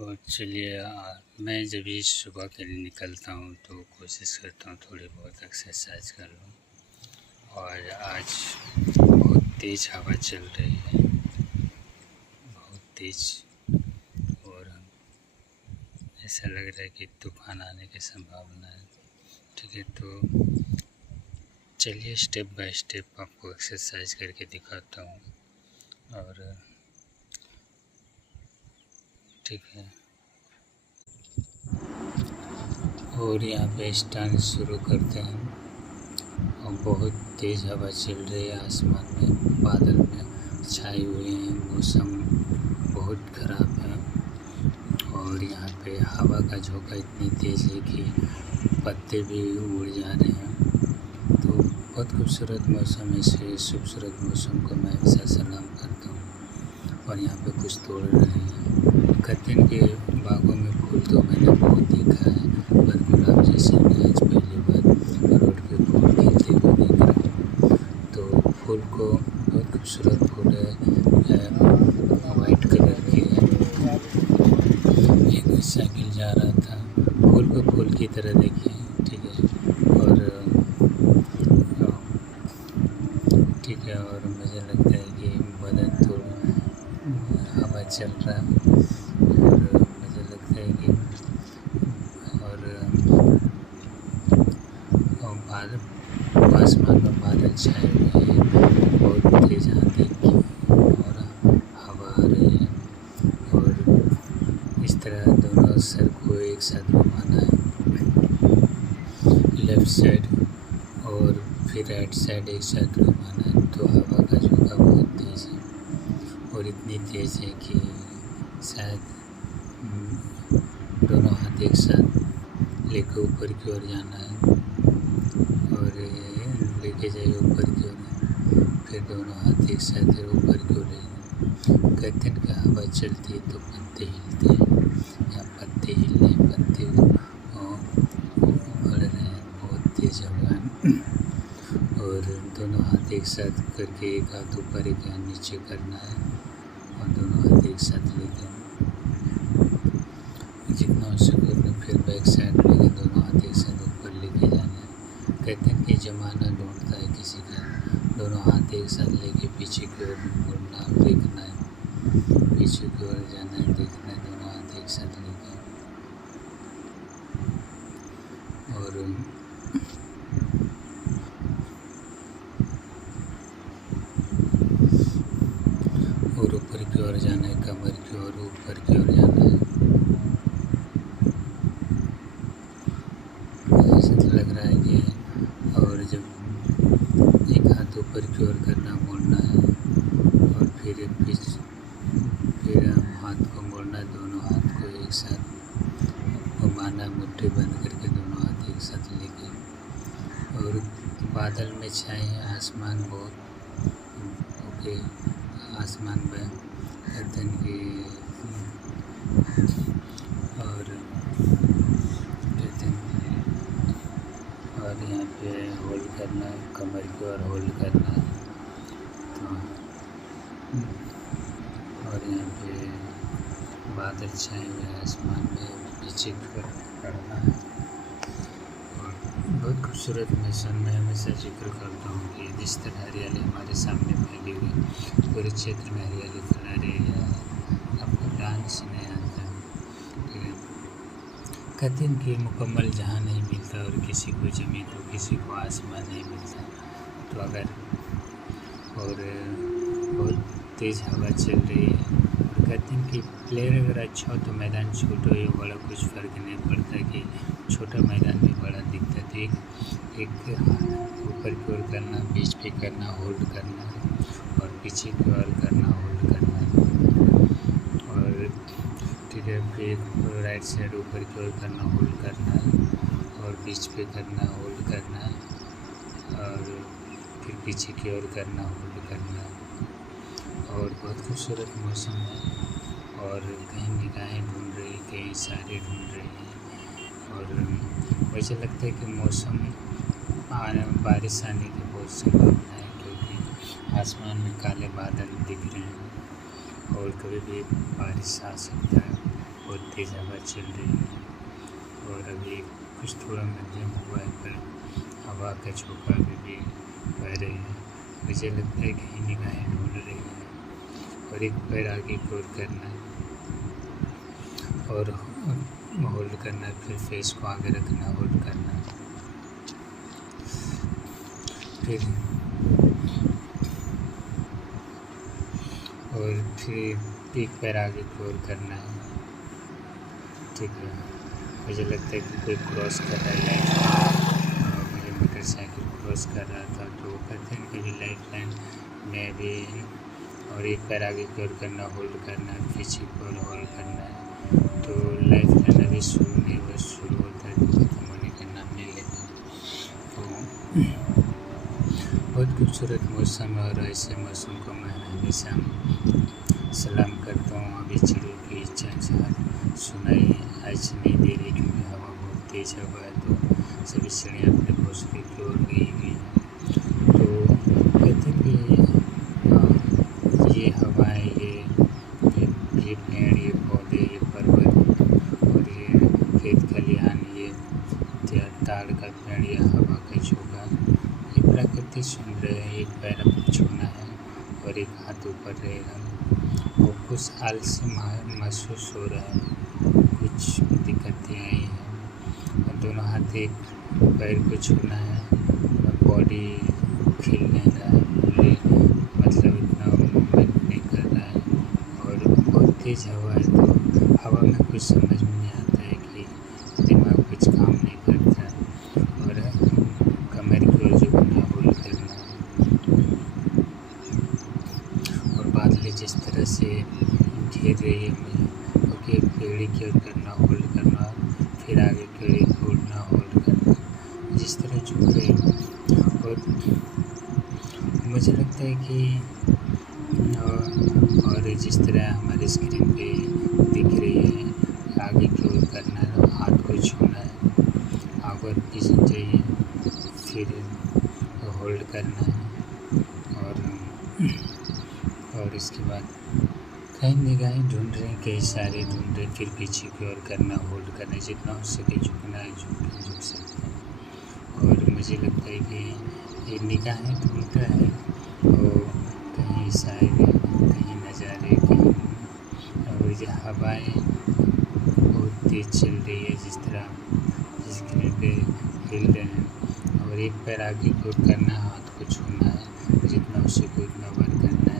और चलिए मैं जब भी सुबह के लिए निकलता हूँ तो कोशिश करता हूँ थोड़ी बहुत एक्सरसाइज कर लूँ। और आज बहुत तेज़ हवा चल रही है, बहुत तेज़, और ऐसा लग रहा है कि तूफ़ान आने की संभावना है। ठीक है, तो चलिए स्टेप बाय स्टेप आपको एक्सरसाइज करके दिखाता हूँ। और ठीक है, और यहाँ पे स्टार्ट शुरू करते हैं। और बहुत तेज़ हवा चल रही है, आसमान में बादल में छाए हुए हैं, मौसम बहुत ख़राब है। और यहाँ पे हवा का झोंका इतनी तेज़ है कि पत्ते भी उड़ जा रहे हैं। तो बहुत खूबसूरत मौसम है, इस खूबसूरत मौसम को मैं हमेशा सलाम करता हूँ। और यहाँ पे कुछ तोड़ रहे हैं। कहते हैं कि बागों में फूल तो मैंने बहुत देखा है, पर गुलाब जैसे मैं आज पहली बार रोड पे फूल खिलते हुए देख रहा हूँ। तो फूल को बहुत खूबसूरत फूल है, वाइट कलर की है। एक साइकिल जा रहा था, फूल को फूल की तरह देखिए, ठीक है। और मुझे लगता है कि बदन तो हवा चल रहा है, और मुझे लगता है कि बादल, आसमान में बादल छाए हुए हैं, बहुत तेज़ आंधी की और हवा आ रही है। और इस तरह दोनों सर को एक साथ घुमाना है, लेफ़्ट साइड और फिर राइट साइड एक साथ घुमाना है। तो हवा का झोंका बहुत तेज़ है, और इतनी तेज़ है कि शायद दोनों हाथ एक साथ लेके ऊपर की ओर जाना है, और लेके जाइए ऊपर की ओर, फिर दोनों हाथ एक साथ ऊपर की ओर ले जाना। कहते हैं कि हवा चलती है तो पत्ते हिलते हैं, या पत्ते हिल रहे, पत्ते उड़ रहे हैं, बहुत तेज़ हवा है। और दोनों हाथ एक साथ करके एक हाथ ऊपर एक हाथ नीचे करना है, और दोनों हाथ एक साथ लेके जितना हो सके उतना फिर बैक साइड लेके दोनों हाथ एक साथ ऊपर लेके जाना है। कहते हैं कि ज़माना ढूंढता है किसी का, दोनों हाथ एक साथ लेके पीछे की ओर मुड़ना, देखना है, पीछे की ओर जाना है, देखना है, दोनों हाथ एक साथ लेके। और ऊपर की ओर जाना है, कमर की ओर ऊपर की ओर जाना है। ऐसा तो लग रहा है कि, और जब एक हाथ ऊपर की ओर करना, मोड़ना है, और फिर हाथ को मोड़ना, दोनों हाथ को एक साथ घुमाना, मुट्ठी बंद करके दोनों हाथ एक साथ लेके। और बादल में छाए हैं, आसमान बहुत ओके, आसमान में कहते हैं कि और यहाँ पे होल्ड करना है, कमर की ओर होल्ड करना है। तो और यहाँ पे बादल छाए हुए हैं, आसमान में पीछे की ओर करना है। और बहुत खूबसूरत मौसम में हमेशा जिक्र करता हूँ कि जिस तरह हरियाली हमारे सामने फैली हुई, पूरे क्षेत्र में हरियाली फैला रही है, आपको डांस नहीं आता, ठीक है। कहते हैं कि मुकम्मल जहाँ नहीं मिलता, और किसी को ज़मीन तो किसी को आसमान नहीं मिलता। तो अगर और बहुत तेज़ हवा चल रही है, और कहते हैं कि प्लेयर अगर अच्छा हो तो मैदान छोटा हो या बड़ा कुछ फ़र्क नहीं पड़ता, कि छोटा मैदान भी बड़ा दिखता है। तो एक ऊपर की ओर करना, बीच पे करना, होल्ड करना, और पीछे की ओर करना, होल्ड करना, और ठीक है। फिर राइट साइड ऊपर की ओर करना, होल्ड करना है, और बीच पे करना, होल्ड करना है, और फिर पीछे की ओर करना, होल्ड करना है। और बहुत खूबसूरत मौसम है, और कहीं निगाहें ढूंढ रही, कहीं इशारे ढूंढ रही हैं। और मुझे लगता है कि मौसम बारिश आने की बहुत संभावना है, क्योंकि आसमान में काले बादल दिख रहे हैं, और कभी भी बारिश आ सकता है। बहुत तेज़ हवा चल रही है और अभी कुछ थोड़ा मध्यम हुआ है, पर हवा का झोंका अभी भी बह रही है। मुझे लगता है कहीं निगाहें ढूंढ रही है और एक पैर आगे की ओर करना है और होल्ड करना है, फिर फेस को आगे रखना, होल्ड करना है, फिर एक पैर आगे की ओर करना है। ठीक है, मुझे लगता है कि कोई क्रॉस कर रहा है लाइफ लाइन, मुझे मोटरसाइकिल क्रॉस कर रहा था, तो कहते हैं कि लाइफ लाइन में भी और एक पैर आगे की ओर करना, होल्ड करना है, पीछे की ओर होल्ड करना है। तो लाइफ लाइन अभी शुरू नहीं हुआ, शुरू होता है तो खत्म होने का नाम नहीं लेता। तो बहुत खूबसूरत मौसम है और ऐसे मौसम को मैं हमेशा सलाम करता हूँ। अभी चिड़ियों की चहचहाट सुनाई आज नहीं दे रही क्योंकि हवा बहुत तेज़ हवा है, तो सभी चिड़ियाँ अपने घोंसले की ओर गई हुई हैं। तो कहते हैं कि ये हवाएँ, ये पेड़, ये पौधे, ये पर्वत और ये खेत खलिहान, ये ताड़ का पेड़, ये हवा का झोंका, ये प्रकृति सुन रहे हैं। एक पैर अब छूना है और एक हाथ ऊपर रहेगा। वो कुछ आलसी महसूस हो रहा है, कुछ दिक्कतें आई हैं और दोनों हाथ एक पैर को छूना है और बॉडी खिल नहीं रहा है, मतलब इतना मूवमेंट नहीं कर रहा है और बहुत तेज़ हवा है। तो हवा में कुछ समझ में नहीं आता है कि दिमाग कुछ काम नहीं करता और कमर की ओर झुकना, होल्ड करना और बादल जिस तरह से घेर रही है मुझे, ओके, पेड़ की ओर करना, होल्ड करना, फिर आगे पेड़ को उड़ना, होल्ड करना, जिस तरह झुक रहे हैं। और मुझे लगता है कि और जिस तरह हमारे स्क्रीन पे दिख रही है, आगे की ओर करना है, हाथ को छूना है, आगे पीछे चाहिए, फिर होल्ड करना है और इसके बाद कहीं निगाहें ढूंढ रहे हैं, कई सारे ढूंढ रहे हैं, फिर पीछे की ओर करना, होल्ड करना, जितना हो सके झुकना है, झुक सकते हैं। और मुझे लगता है कि ये निगाहें ढूंढता है और कहीं शायरी, कहीं नज़ारे, कहीं और ये हवाएँ बहुत तेज़ चल रही है, जिस तरह स्क्रीन पे हिल रहे हैं और एक पैर आगे की ओर करना है, हाथ को छूना है, जितना हो सके उतना बार करना है।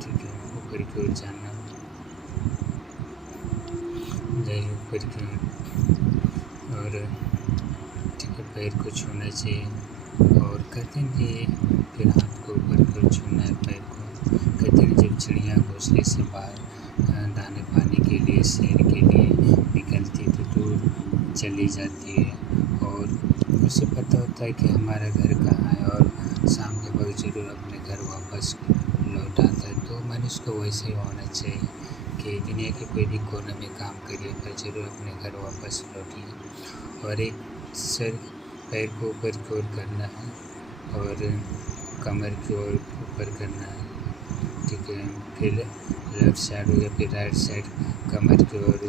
ठीक है, ऊपर की ओर जाना, जाइए ऊपर की ओर और ठीक है, पैर को छूना चाहिए और कहते हैं कि फिर हाथ को ऊपर की ओर छूना है, पैर को। कहते हैं जब चिड़िया घोंसले से बाहर दाने पाने के लिए, सैर के लिए निकलती तो दूर चली जाती है और उसे पता होता है कि हमारा घर कहाँ है और शाम के वक्त ज़रूर अपने घर वापस लौट आता है। तो मनुष्य को वैसे ही होना चाहिए कि दुनिया के कोई भी कोने में काम करिए पर ज़रूर अपने घर वापस लौटिए और एक सर पैर को ऊपर की ओर करना है और कमर की ओर ऊपर करना है। ठीक है, फिर लेफ्ट साइड या फिर राइट साइड कमर की ओर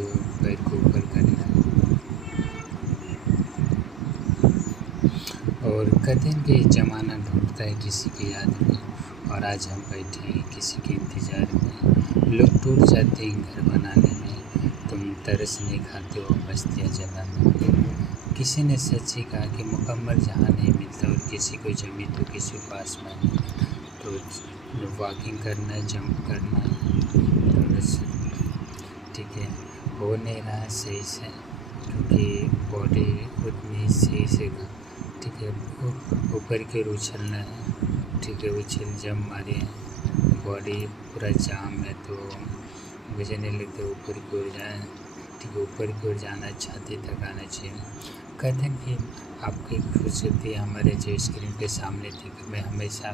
पैर को ऊपर करना है। और कहते हैं कि ज़माना ढूंढता है किसी की याद में और आज हम बैठे हैं किसी के इंतज़ार में। लोग टूट जाते हैं घर बनाने में, तुम तरस नहीं खाते हो बस्तियाँ जलाने में। किसी ने सच ही कहा कि मुकम्मल जहाँ नहीं मिलता और किसी को ज़मीन तो किसी को आसमान। तो वॉकिंग करना है, जंप करना है थोड़ा सा, ठीक है, हो नहीं रहा सही से क्योंकि बॉडी उतनी सही से, ठीक है, ऊपर की ओर उछलना है। ठीक है, उछल जंप मारे, बॉडी पूरा जाम है तो मुझे नहीं लगता ऊपर की ओर जाए। ठीक है, ऊपर की ओर जाना, छाती तक आना चाहिए। कहते हैं कि आपकी खूबसूरती हमारे जो स्क्रीन पे सामने दिख, मैं हमेशा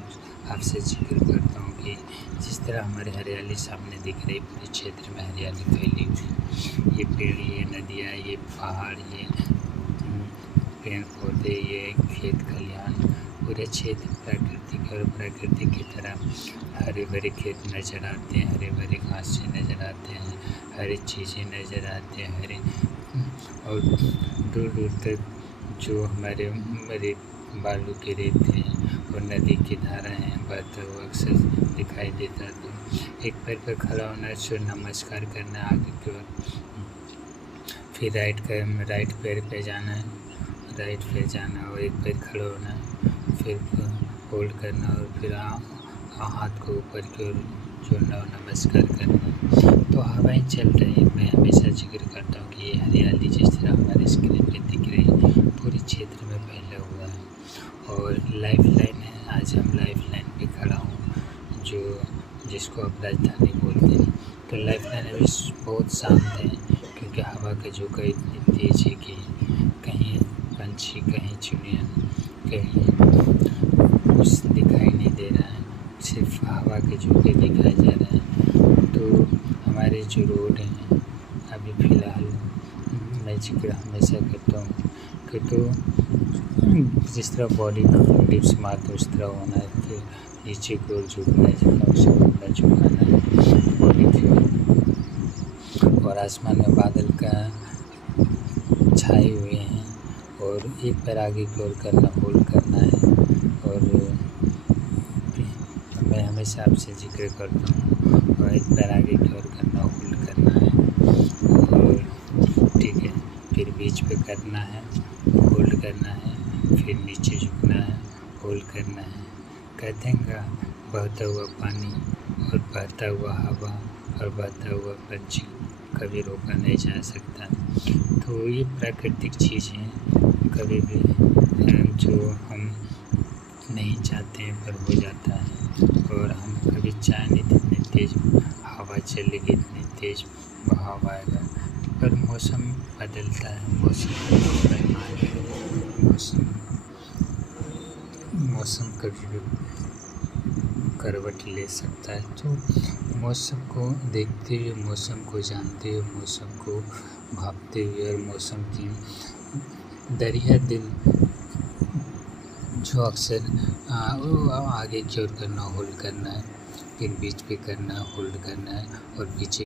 आपसे जिक्र करता हूँ कि जिस तरह हमारे हरियाली सामने दिख रही, पूरे क्षेत्र में हरियाली फैली हुई, ये पेड़, ये नदियाँ, ये पहाड़, ये पेड़ पौधे, ये खेत खलिहान, पूरे क्षेत्र प्राकृतिक और प्रकृति की तरह हरे भरे खेत नज़र आते हैं, हरे भरे घास से नज़र आते हैं, हरी चीज़ें नज़र आती हैं, हरी और दूर दूर तक जो हमारे बालू के रेत हैं और नदी की धाराएँ बहता हुआ अक्सर दिखाई देता। तो एक पैर पर खड़ा होना, सूर्य नमस्कार करना आगे की ओर, फिर राइट पैर पे जाना है, राइट पैर जाना और एक पैर खड़ा होना है, फिर होल्ड करना और फिर हाथ को ऊपर की ओर जोड़ना और नमस्कार करना। तो हवाएं चल रही हैं। मैं हमेशा जिक्र करता हूँ कि ये हरियाली जिस तरह हमारे स्क्रीन पे दिख रही है पूरे क्षेत्र में फैला हुआ है। और लाइफ लाइन है, आज हम लाइफ लाइन पे खड़ा हूँ जिसको आप राजधानी बोलते हैं। तो लाइफ लाइन अभी बहुत शांत है क्योंकि हवा का झोंका इतनी तेज़ है कि कहीं पंछी, कहीं चिड़िया, कहीं कुछ दिखाई नहीं दे रहा है, सिर्फ हवा के झोंके दिखाए जा रहे हैं। तो हमारे जो रोड हैं अभी फ़िलहाल मैं जिक्र हमेशा करता हूँ कि तो जिस तरह बॉडी को डिप्स मारते उस तरह होना है, फिर नीचे की ओर झुकना है, जितना उसे उतना झुकाना है बॉडी की ओर। और आसमान में बादल का छाए हुए हैं और एक पैर आगे की ओर करना, होल्ड करना है। और मैं हमेशा आपसे जिक्र करता हूँ और एक पैर आगे की ओर करना, होल्ड करना है और ठीक है, फिर बीच पे करना है, होल्ड करना है, फिर नीचे झुकना है, होल्ड करना है। कहते हैं बहता हुआ पानी और बहता हुआ हवा और बहता हुआ पंछी कभी रोका नहीं जा सकता। तो ये प्राकृतिक चीज़ें कभी भी जो हम नहीं चाहते हैं पर हो जाता है। और हम कभी चाहे नहीं थे इतनी तेज़ हवा चलेगी, इतनी तेज़ बहाव आएगा, पर मौसम बदलता है, मौसम कभी भी करवट ले सकता है। तो मौसम को देखते हुए, मौसम को जानते हुए, मौसम को भापते हुए और मौसम की दरिया दिल जो अक्सर आगे की ओर करना, होल्ड करना है, फिर बीच पे करना, होल्ड करना है और पीछे